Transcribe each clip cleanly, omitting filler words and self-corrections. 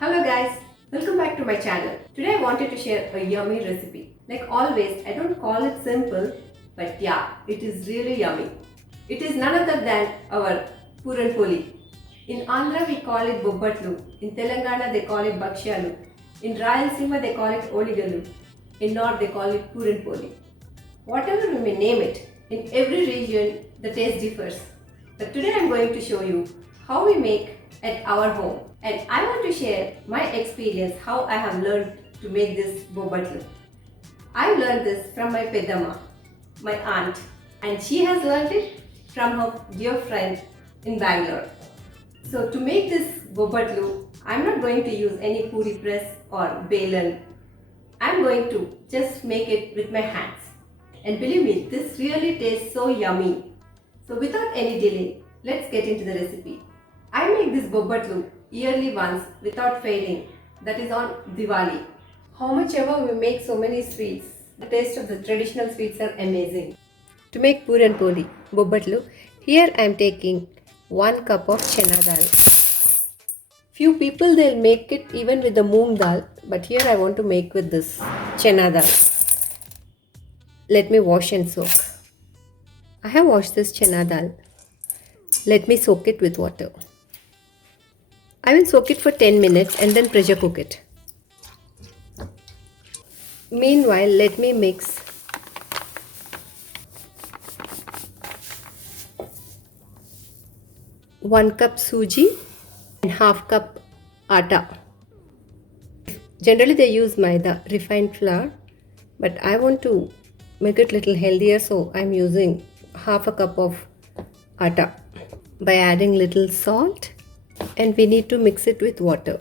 Hello guys, welcome back to my channel. Today I wanted to share a yummy recipe. Like always, I don't call it simple, but yeah, it is really yummy. It is none other than our Puran Poli. In Andhra we call it Bobbattu. In Telangana they call it Bakshalu. In Rayalaseema they call it Oligalu. In North they call it Puran Poli. Whatever we may name it, in every region the taste differs. But today I am going to show you how we make at our home, and I want to share my experience how I have learned to make this Bobbattu. I learned this from my Pedama, my aunt, and she has learned it from her dear friend in Bangalore. So to make this Bobbattu, I am not going to use any puri press or balan. I am going to just make it with my hands. And believe me, this really tastes so yummy. So without any delay, let's get into the recipe. I make this Bobbattu yearly once without failing, that is on Diwali. How much ever we make so many sweets, the taste of the traditional sweets are amazing. To make Puran Poli Bobbattu, here I am taking 1 cup of chana dal. Few people they'll make it even with the moong dal, but here I want to make with this chana dal. Let me wash and soak. I have washed this chana dal. Let me soak it with water. I will soak it for 10 minutes and then pressure cook it. Meanwhile, let me mix 1 cup suji and half cup atta. Generally they use maida, refined flour, but I want to make it little healthier, so I'm using half a cup of atta. By adding little salt, and we need to mix it with water.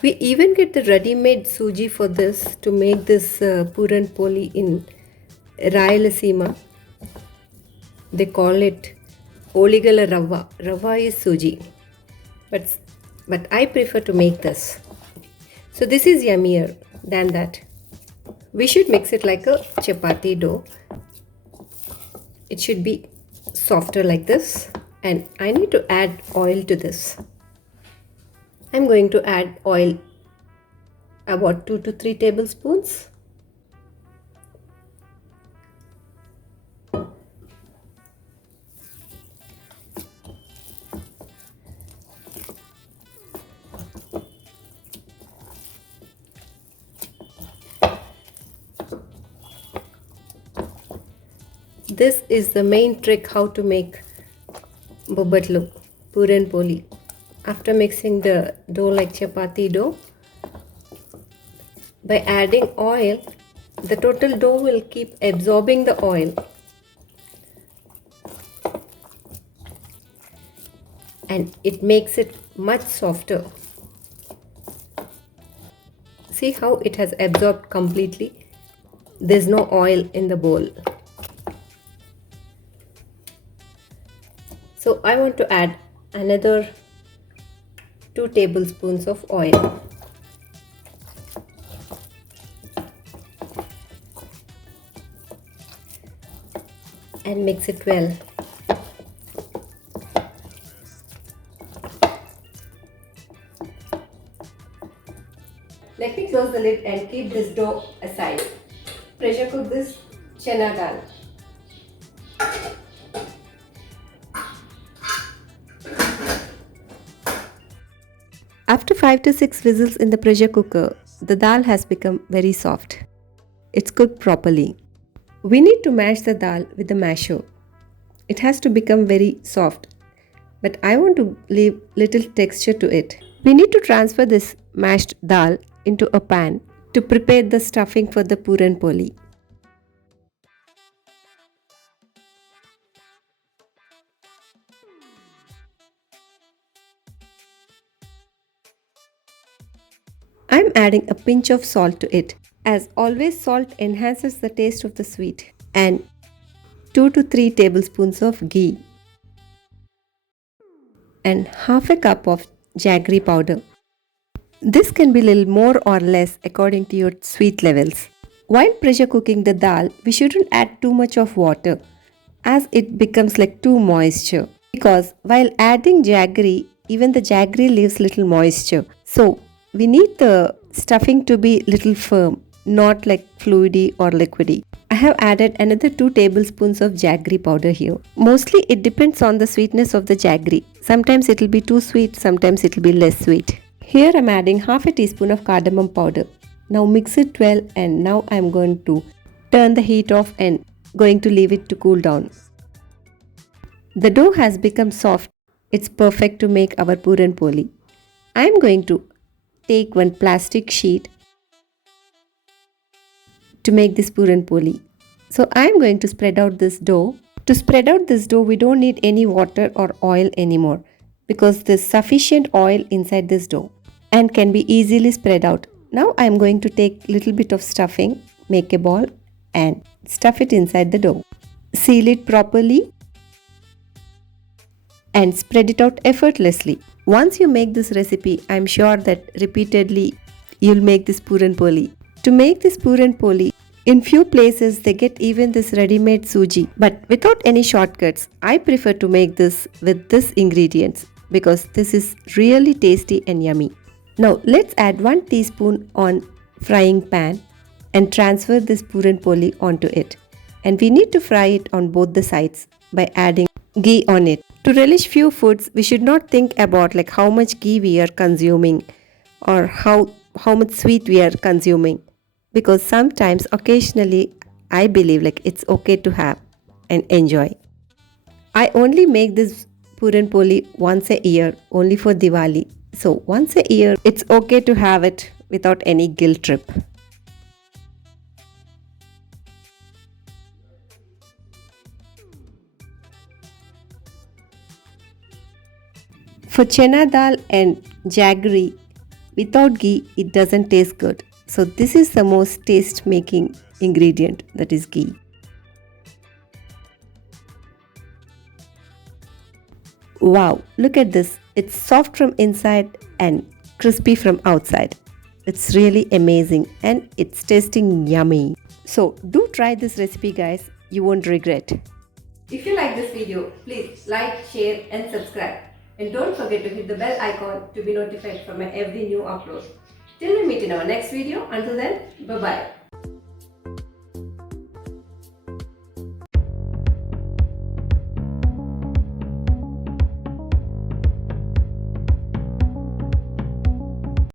We even get the ready-made suji for this to make this Puran Poli in Rayalaseema. They call it Oligala Rava. Rava is suji. But I prefer to make this. So this is yummier than that. We should mix it like a chapati dough. It should be softer like this, and I need to add oil to this. I'm going to add oil about 2 to 3 tablespoons. This is the main trick how to make Bobbattu, Puran Poli. After mixing the dough like chapati dough, by adding oil, the total dough will keep absorbing the oil. And it makes it much softer. See how it has absorbed completely? There's no oil in the bowl. So I want to add another 2 tablespoons of oil. And mix it well. Let me close the lid and keep this dough aside. Pressure cook this chana dal. After 5 to 6 whistles in the pressure cooker, the dal has become very soft. It's cooked properly. We need to mash the dal with the masher. It has to become very soft, but I want to leave little texture to it. We need to transfer this mashed dal into a pan to prepare the stuffing for the Puran Poli. I'm adding a pinch of salt to it. As always, salt enhances the taste of the sweet. And 2 to 3 tablespoons of ghee. And half a cup of jaggery powder. This can be a little more or less according to your sweet levels. While pressure cooking the dal, we shouldn't add too much of water as it becomes like too moisture. Because while adding jaggery, even the jaggery leaves little moisture. So we need the stuffing to be little firm, not like fluidy or liquidy. I have added another 2 tablespoons of jaggery powder here. Mostly it depends on the sweetness of the jaggery. Sometimes it will be too sweet, sometimes it will be less sweet. Here I am adding half a teaspoon of cardamom powder. Now mix it well, and now I am going to turn the heat off and going to leave it to cool down. The dough has become soft. It's perfect to make our Puran Poli. I am going to take one plastic sheet to make this Puran Poli. So I am going to spread out this dough. To spread out this dough, we don't need any water or oil anymore because there's sufficient oil inside this dough and can be easily spread out. Now I am going to take little bit of stuffing, make a ball and stuff it inside the dough. Seal it properly and spread it out effortlessly. Once you make this recipe, I am sure that repeatedly you'll make this Puran Poli. To make this Puran Poli, in few places they get even this ready-made suji, but without any shortcuts, I prefer to make this with this ingredients because this is really tasty and yummy. Now let's add 1 teaspoon on frying pan and transfer this Puran Poli onto it. And we need to fry it on both the sides by adding ghee on it. To relish few foods, we should not think about like how much ghee we are consuming or how much sweet we are consuming, because sometimes occasionally I believe like it's okay to have and enjoy. I only make this Puran Poli once a year, only for Diwali. So once a year it's okay to have it without any guilt trip. For chana dal and jaggery, without ghee it doesn't taste good. So this is the most taste making ingredient, that is ghee. Wow, look at this. It's soft from inside and crispy from outside. It's really amazing and it's tasting yummy. So do try this recipe guys, you won't regret. If you like this video, please like, share and subscribe. And don't forget to hit the bell icon to be notified for my every new upload. Till we meet in our next video, until then, bye-bye.